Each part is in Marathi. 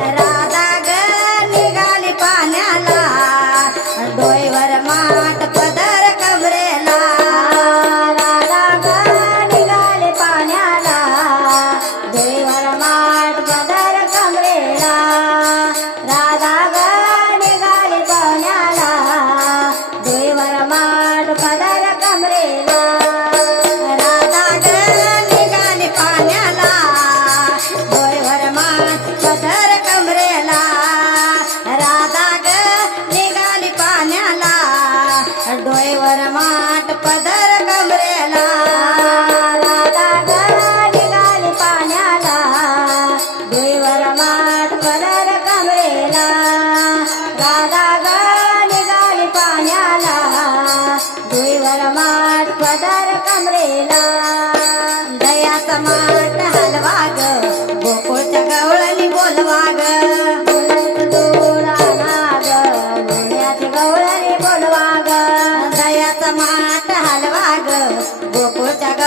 राधा ग निघाली पाण्याला. डोईवर माठ पदर कमरेला. राधा ग निघाली पाण्याला. डोईवर माठ पदर कमरेला. राधा ग निघाली पाण्याला. डोईवर माठ पदर कमरेला.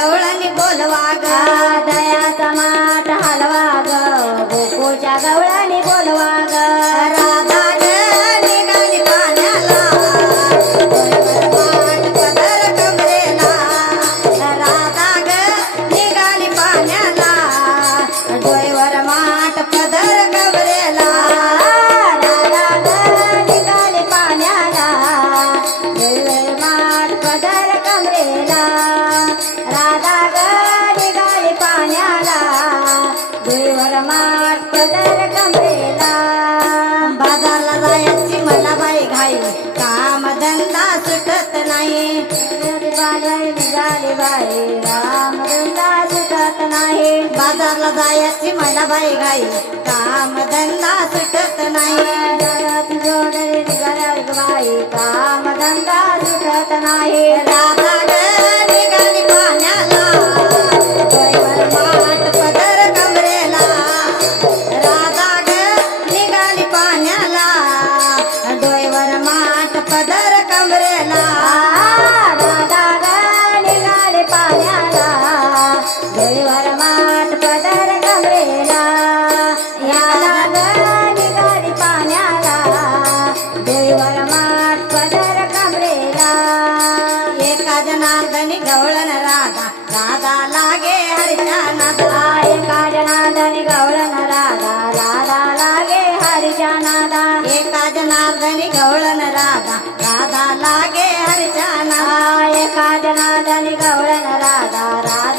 गवळणी बोलवा गा दया राधा पाण्याला. डोईवर कमरेला बाजारला जायची मला बाई घाई. काम धंदा सुटत नाही. बाजारी निघाली बाई. राम धंदा सुटत नाही. बाजारला जायची मला बाई घाई. काम धंदा सुटत नाही. काम धंदा सुटत नाही. डोईवर माठ पदर कमरेला याला ग निघाली पाण्याला. डोईवर माठ पदर कमरेला एका जनार्दनी गवळण राधा. राधा लागे हरिच्या नादा एका जनार्दनी गवळण राधा. राधा लागे हरिच्या नादा एका जनार्दनी गवळण राधा. राधा लागे हरिच्या नादा एका जनार्दनी गवळण राधा. राधा